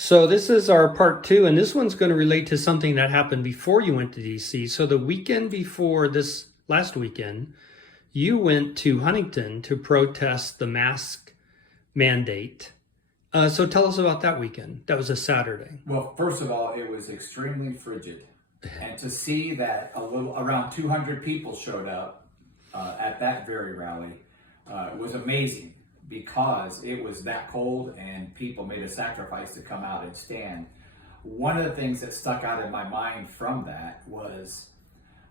So this is our part two, and this one's going to relate to something that happened before you went to DC. So the weekend before this last weekend, you went to Huntington to protest the mask mandate. So tell us about that weekend. That was a Saturday. Well, first of all, it was extremely frigid. And to see that around 200 people showed up at that very rally was amazing because it was that cold and people made a sacrifice to come out and stand. One of the things that stuck out in my mind from that was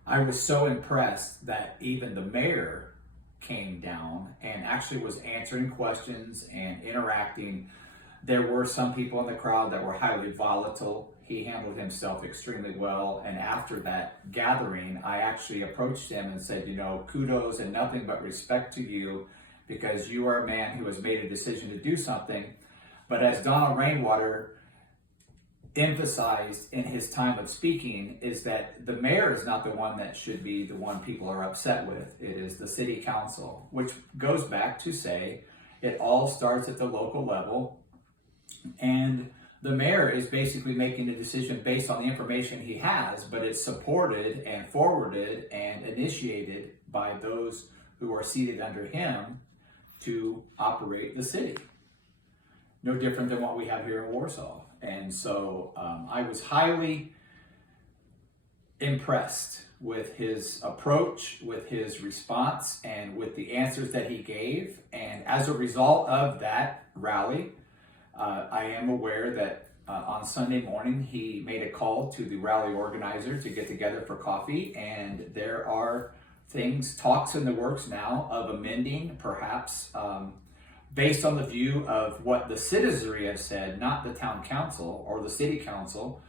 I was so impressed that even the mayor came down and actually was answering questions and interacting. There were some people in the crowd that were highly volatile. He handled himself extremely well. And after that gathering, I actually approached him and said, kudos and nothing but respect to you because you are a man who has made a decision to do something. But as Donald Rainwater emphasized in his time of speaking is that the mayor is not the one that should be the one people are upset with. It is the city council, which goes back to say it all starts at the local level. And the mayor is basically making a decision based on the information he has, but it's supported and forwarded and initiated by those who are seated under him to operate the city. No different than what we have here in Warsaw. And so I was highly impressed with his approach, with his response, and with the answers that he gave. And as a result of that rally, I am aware that on Sunday morning, he made a call to the rally organizer to get together for coffee. And there are talks in the works now of amending, perhaps, based on the view of what the citizenry has said, not the town council or the city council,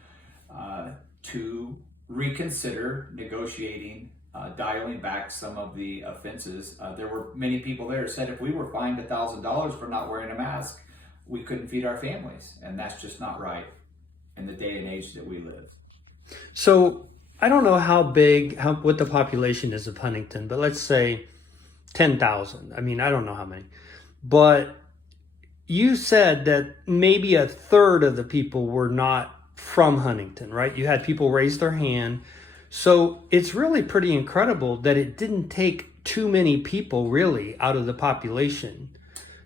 to reconsider negotiating, dialing back some of the offenses. There were many people there who said if we were fined $1,000 for not wearing a mask, we couldn't feed our families. And that's just not right in the day and age that we live. So I don't know what the population is of Huntington, but let's say 10,000. I mean, I don't know how many. But you said that maybe a third of the people were not from Huntington, right? You had people raise their hand. So it's really pretty incredible that it didn't take too many people really out of the population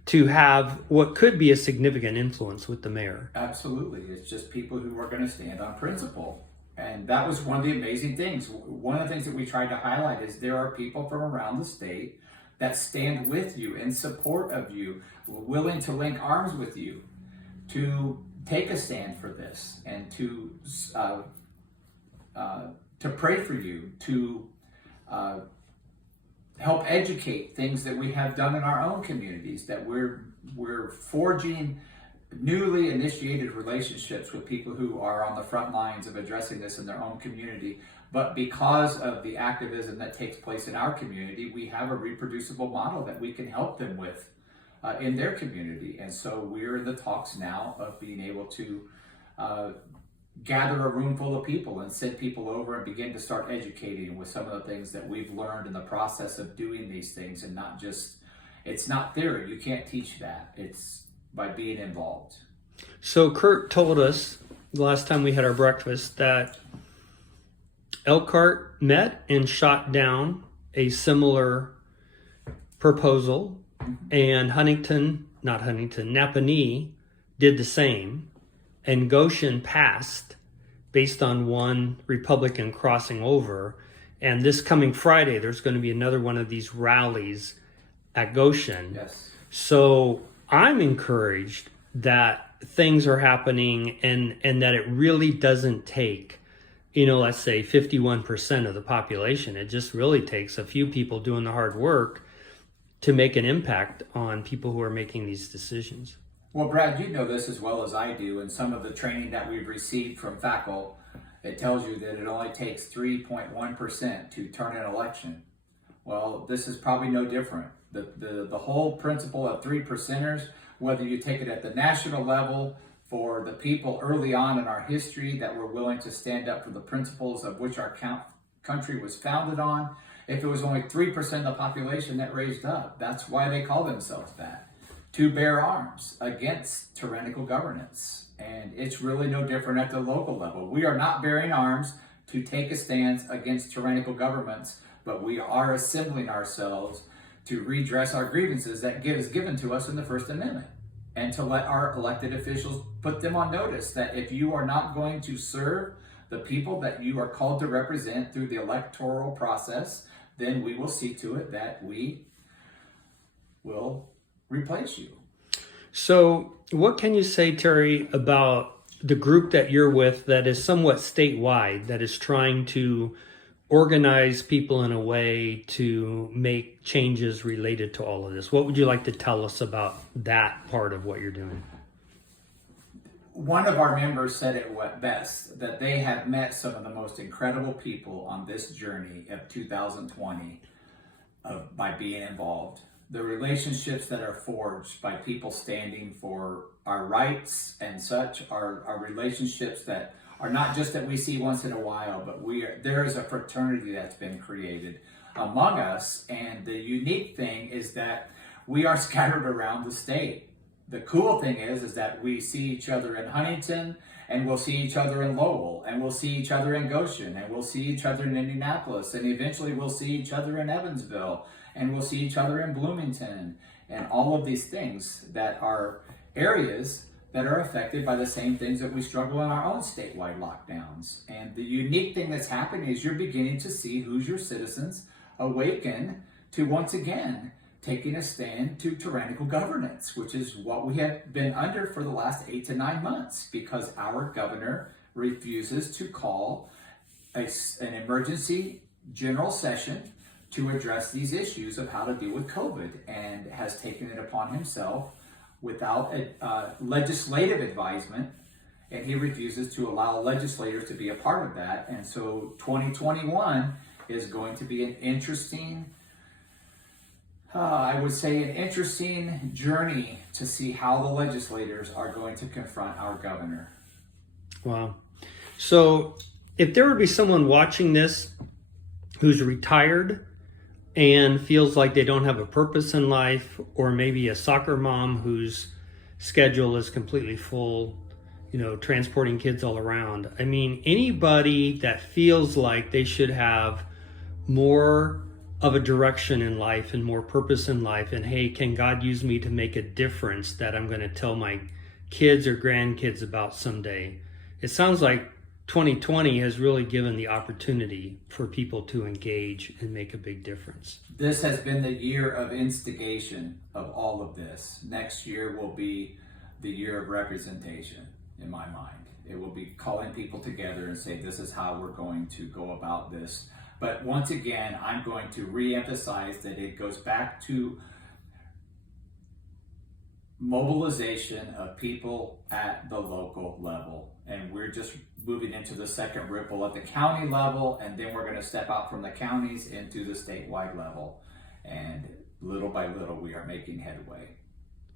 to have what could be a significant influence with the mayor. Absolutely. It's just people who are going to stand on principle. And that was one of the amazing things. One of the things that we tried to highlight is there are people from around the state that stand with you in support of you, willing to link arms with you, to take a stand for this, and to pray for you, to help educate things that we have done in our own communities, that we're forging newly initiated relationships with people who are on the front lines of addressing this in their own community. But because of the activism that takes place in our community, we have a reproducible model that we can help them with in their community. And so we're in the talks now of being able to gather a room full of people and send people over and begin to start educating with some of the things that we've learned in the process of doing these things, and not just, it's not theory. You can't teach that. It's by being involved. So Kurt told us the last time we had our breakfast that Elkhart met and shot down a similar proposal, and Napanee did the same, and Goshen passed based on one Republican crossing over. And this coming Friday, there's going to be another one of these rallies at Goshen. Yes. So I'm encouraged that things are happening and that it really doesn't take, let's say 51% of the population. It just really takes a few people doing the hard work to make an impact on people who are making these decisions. Well, Brad, you know this as well as I do, and some of the training that we've received from FACL, it tells you that it only takes 3.1% to turn an election. Well, this is probably no different. The whole principle of 3%ers, whether you take it at the national level for the people early on in our history that were willing to stand up for the principles of which our country was founded on, if it was only 3% of the population that raised up, that's why they call themselves that, to bear arms against tyrannical governance. And And it's really no different at the local level. We are not bearing arms to take a stance against tyrannical governments, but we are assembling ourselves to redress our grievances that is given to us in the First Amendment, and to let our elected officials put them on notice that if you are not going to serve the people that you are called to represent through the electoral process, then we will see to it that we will replace you. So what can you say, Terry, about the group that you're with that is somewhat statewide, that is trying to organize people in a way to make changes related to all of this? What would you like to tell us about that part of what you're doing? One of our members said it best, that they have met some of the most incredible people on this journey of 2020 by being involved. The relationships that are forged by people standing for our rights and such are relationships that are not just that we see once in a while, but there is a fraternity that's been created among us. And the unique thing is that we are scattered around the state. The cool thing is that we see each other in Huntington, and we'll see each other in Lowell, and we'll see each other in Goshen, and we'll see each other in Indianapolis, and eventually we'll see each other in Evansville, and we'll see each other in Bloomington, and all of these things that are areas that are affected by the same things that we struggle in our own statewide lockdowns. And the unique thing that's happening is you're beginning to see Hoosier citizens awaken to once again taking a stand to tyrannical governance, which is what we have been under for the last 8 to 9 months, because our governor refuses to call an emergency general session to address these issues of how to deal with COVID, and has taken it upon himself without a legislative advisement, and he refuses to allow legislators to be a part of that. And so 2021 is going to be an interesting, I would say, an interesting journey to see how the legislators are going to confront our governor. Wow. So if there would be someone watching this who's retired and feels like they don't have a purpose in life, or maybe a soccer mom whose schedule is completely full, transporting kids all around. I mean, anybody that feels like they should have more of a direction in life and more purpose in life, and hey, can God use me to make a difference that I'm going to tell my kids or grandkids about someday? It sounds like 2020 has really given the opportunity for people to engage and make a big difference. This has been the year of instigation of all of this. Next year will be the year of representation, in my mind. It will be calling people together and say, this is how we're going to go about this. But once again, I'm going to re-emphasize that it goes back to mobilization of people at the local level. And we're just moving into the second ripple at the county level, and then we're going to step out from the counties into the statewide level. And little by little, we are making headway.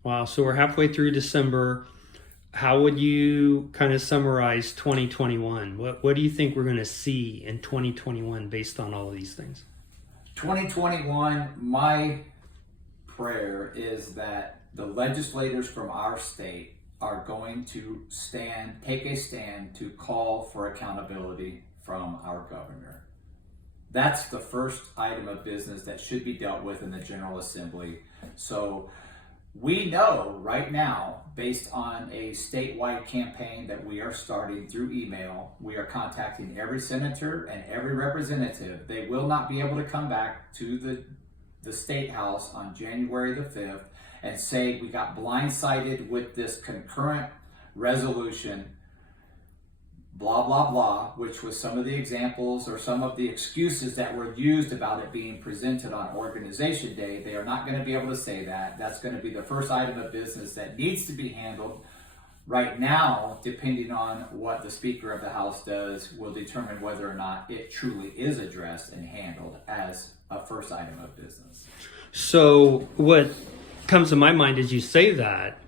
Wow. So we're halfway through December. How would you kind of summarize 2021? What do you think we're going to see in 2021 based on all of these things? 2021, my prayer is that the legislators from our state are going to take a stand to call for accountability from our governor. That's the first item of business that should be dealt with in the General Assembly. So we know right now, based on a statewide campaign that we are starting through email, we are contacting every senator and every representative. They will not be able to come back to the State House on January the 5th and say we got blindsided with this concurrent resolution, blah, blah, blah, which was some of the examples or some of the excuses that were used about it being presented on Organization Day. They are not going to be able to say that. That's going to be the first item of business that needs to be handled. Right now, depending on what the Speaker of the House does, will determine whether or not it truly is addressed and handled as a first item of business. So what comes to my mind as you say that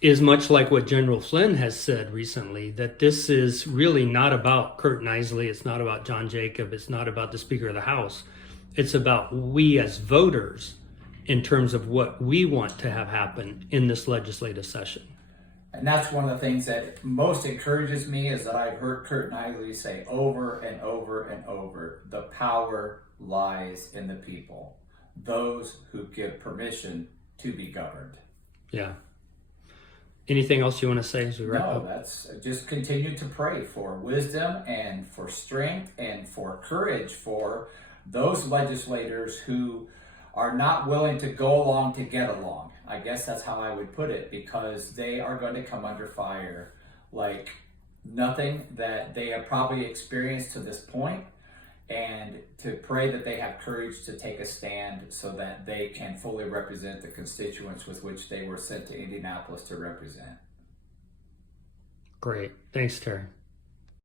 is much like what General Flynn has said recently, that this is really not about Kurt Knisley, it's not about John Jacob, it's not about the Speaker of the House. It's about we as voters in terms of what we want to have happen in this legislative session. And that's one of the things that most encourages me, is that I've heard Kurt Knightley say over and over and over, the power lies in the people, those who give permission to be governed. Yeah. Anything else you want to say as we wrap up? No, that's just continue to pray for wisdom and for strength and for courage for those legislators who are not willing to go along to get along. I guess that's how I would put it, because they are going to come under fire like nothing that they have probably experienced to this point, and to pray that they have courage to take a stand so that they can fully represent the constituents with which they were sent to Indianapolis to represent. Great. Thanks, Terry.